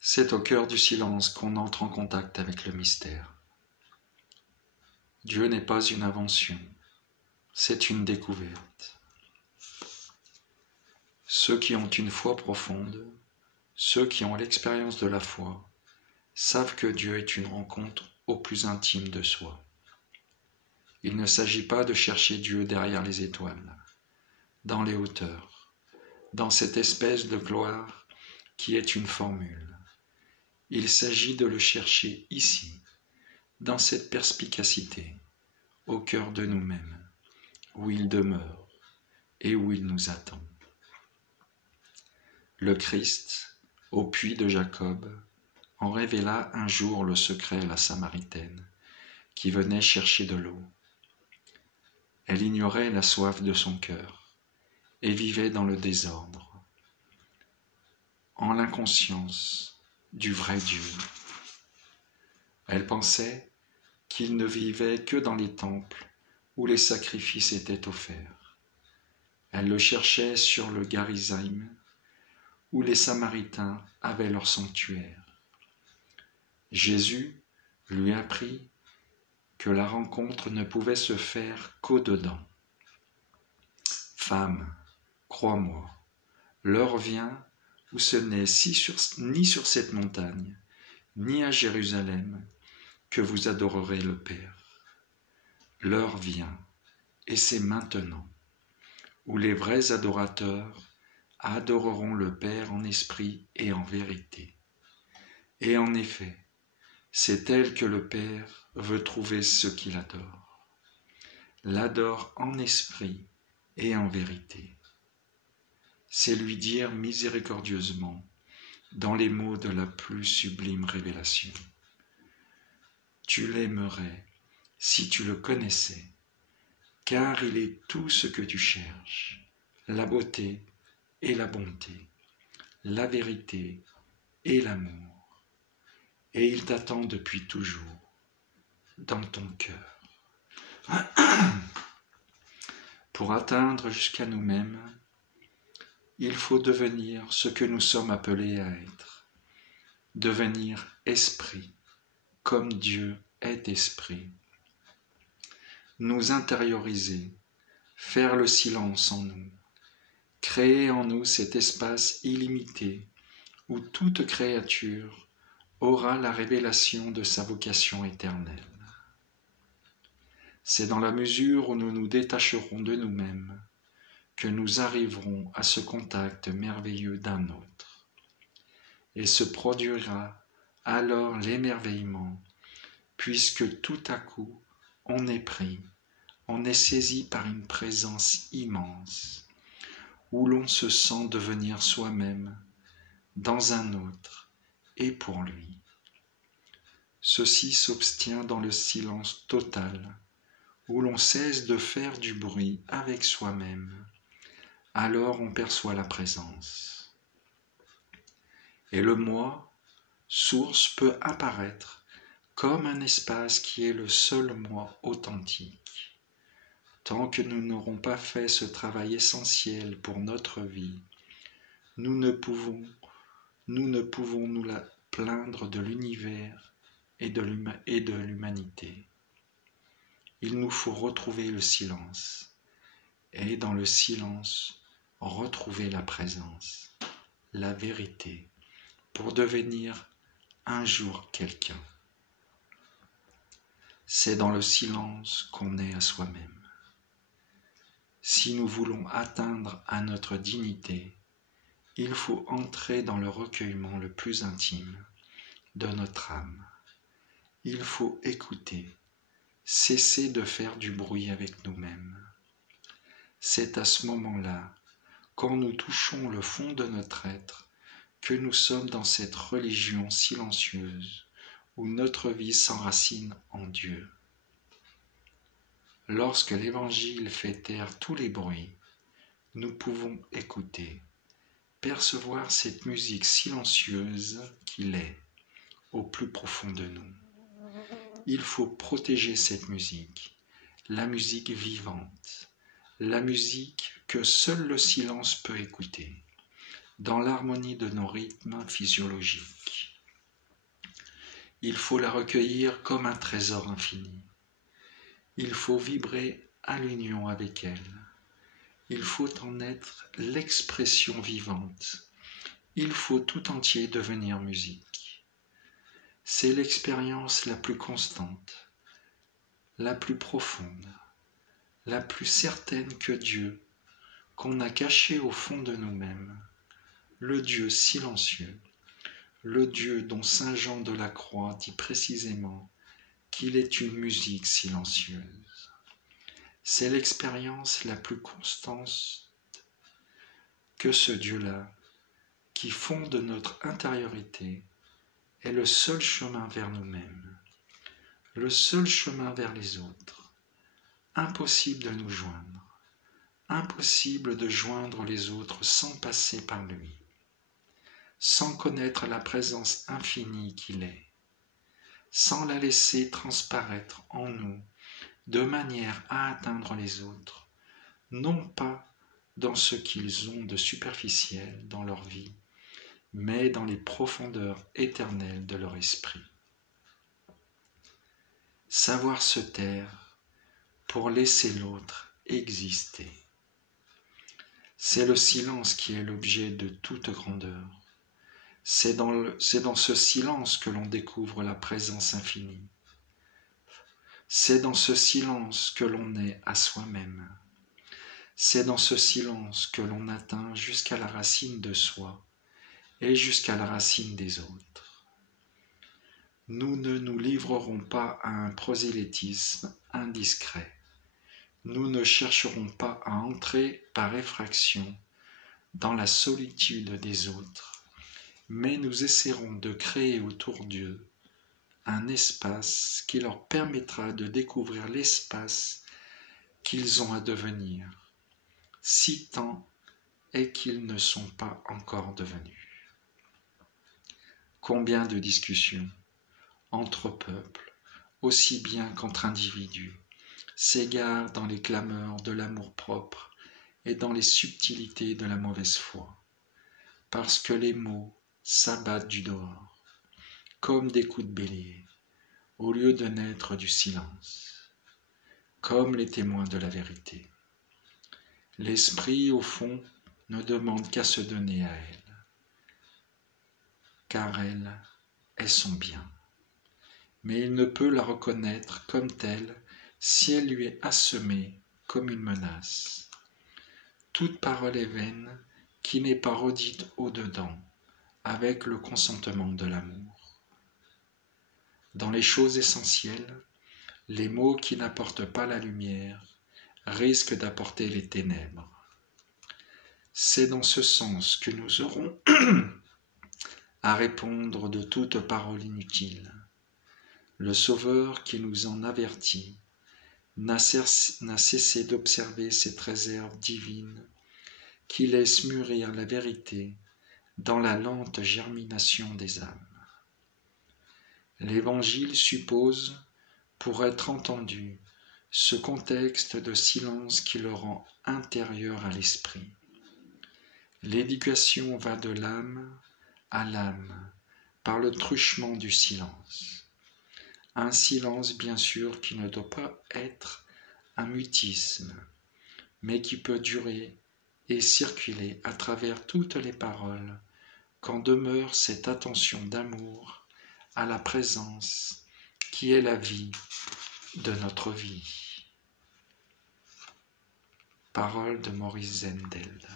C'est au cœur du silence qu'on entre en contact avec le mystère. Dieu n'est pas une invention, c'est une découverte. Ceux qui ont une foi profonde, ceux qui ont l'expérience de la foi, savent que Dieu est une rencontre au plus intime de soi. Il ne s'agit pas de chercher Dieu derrière les étoiles, dans les hauteurs, dans cette espèce de gloire qui est une formule. Il s'agit de le chercher ici, dans cette perspicacité, au cœur de nous-mêmes, où il demeure et où il nous attend. Le Christ, au puits de Jacob, en révéla un jour le secret à la Samaritaine, qui venait chercher de l'eau. Elle ignorait la soif de son cœur et vivait dans le désordre, en l'inconscience du vrai Dieu. Elle pensait qu'il ne vivait que dans les temples où les sacrifices étaient offerts. Elle le cherchait sur le Garisaïm, où les Samaritains avaient leur sanctuaire. Jésus lui apprit que la rencontre ne pouvait se faire qu'au-dedans. « Femme, crois-moi, l'heure vient où ce n'est ni sur cette montagne, ni à Jérusalem, que vous adorerez le Père. L'heure vient, et c'est maintenant, où les vrais adorateurs adoreront le Père en esprit et en vérité. Et en effet, c'est elle que le Père veut trouver ceux qui l'adorent. L'adore en esprit et en vérité. C'est lui dire miséricordieusement, dans les mots de la plus sublime révélation: tu l'aimerais si tu le connaissais, car il est tout ce que tu cherches, la beauté et la bonté, la vérité et l'amour, et il t'attend depuis toujours dans ton cœur. Pour atteindre jusqu'à nous-mêmes, il faut devenir ce que nous sommes appelés à être, devenir esprit, comme Dieu est esprit, nous intérioriser, faire le silence en nous, créer en nous cet espace illimité où toute créature aura la révélation de sa vocation éternelle. C'est dans la mesure où nous nous détacherons de nous-mêmes que nous arriverons à ce contact merveilleux d'un autre. Et se produira alors l'émerveillement, puisque tout à coup on est pris, on est saisi par une présence immense, où l'on se sent devenir soi-même dans un autre et pour lui. Ceci s'obtient dans le silence total, où l'on cesse de faire du bruit avec soi-même. Alors on perçoit la présence. Et le moi, source, peut apparaître comme un espace qui est le seul moi authentique. Tant que nous n'aurons pas fait ce travail essentiel pour notre vie, nous ne pouvons nous la plaindre de l'univers et de l'humanité. Il nous faut retrouver le silence, et dans le silence, retrouver la présence, la vérité, pour devenir un jour quelqu'un. C'est dans le silence qu'on est à soi-même. Si nous voulons atteindre à notre dignité, il faut entrer dans le recueillement le plus intime de notre âme. Il faut écouter, cesser de faire du bruit avec nous-mêmes. C'est à ce moment-là, quand nous touchons le fond de notre être, que nous sommes dans cette religion silencieuse où notre vie s'enracine en Dieu. Lorsque l'Évangile fait taire tous les bruits, nous pouvons écouter, percevoir cette musique silencieuse qu'il est au plus profond de nous. Il faut protéger cette musique, la musique vivante, la musique que seul le silence peut écouter, dans l'harmonie de nos rythmes physiologiques. Il faut la recueillir comme un trésor infini. Il faut vibrer à l'union avec elle. Il faut en être l'expression vivante. Il faut tout entier devenir musique. C'est l'expérience la plus constante, la plus profonde, la plus certaine que Dieu, qu'on a caché au fond de nous-mêmes, le Dieu silencieux, le Dieu dont saint Jean de la Croix dit précisément qu'il est une musique silencieuse. C'est l'expérience la plus constante que ce Dieu-là, qui fonde notre intériorité, est le seul chemin vers nous-mêmes, le seul chemin vers les autres. Impossible de nous joindre, impossible de joindre les autres sans passer par lui, sans connaître la présence infinie qu'il est, sans la laisser transparaître en nous de manière à atteindre les autres, non pas dans ce qu'ils ont de superficiel dans leur vie, mais dans les profondeurs éternelles de leur esprit. Savoir se taire pour laisser l'autre exister. C'est le silence qui est l'objet de toute grandeur. C'est dans ce silence que l'on découvre la présence infinie. C'est dans ce silence que l'on est à soi-même. C'est dans ce silence que l'on atteint jusqu'à la racine de soi et jusqu'à la racine des autres. Nous ne nous livrerons pas à un prosélytisme indiscret. Nous ne chercherons pas à entrer par effraction dans la solitude des autres, mais nous essaierons de créer autour d'eux un espace qui leur permettra de découvrir l'espace qu'ils ont à devenir, si tant est qu'ils ne sont pas encore devenus. Combien de discussions, entre peuples, aussi bien qu'entre individus, s'égarent dans les clameurs de l'amour-propre et dans les subtilités de la mauvaise foi, parce que les mots s'abattent du dehors, comme des coups de bélier, au lieu de naître du silence, comme les témoins de la vérité. L'esprit, au fond, ne demande qu'à se donner à elle, car elle est son bien. Mais il ne peut la reconnaître comme telle si elle lui est assommée comme une menace. Toute parole est vaine qui n'est pas redite au-dedans, avec le consentement de l'amour. Dans les choses essentielles, les mots qui n'apportent pas la lumière risquent d'apporter les ténèbres. C'est dans ce sens que nous aurons à répondre de toute parole inutile. Le Sauveur qui nous en avertit n'a cessé d'observer cette réserve divine qui laisse mûrir la vérité dans la lente germination des âmes. L'Évangile suppose, pour être entendu, ce contexte de silence qui le rend intérieur à l'esprit. L'éducation va de l'âme à l'âme par le truchement du silence. Un silence bien sûr qui ne doit pas être un mutisme, mais qui peut durer et circuler à travers toutes les paroles quand demeure cette attention d'amour à la présence qui est la vie de notre vie. Parole de Maurice Zendel.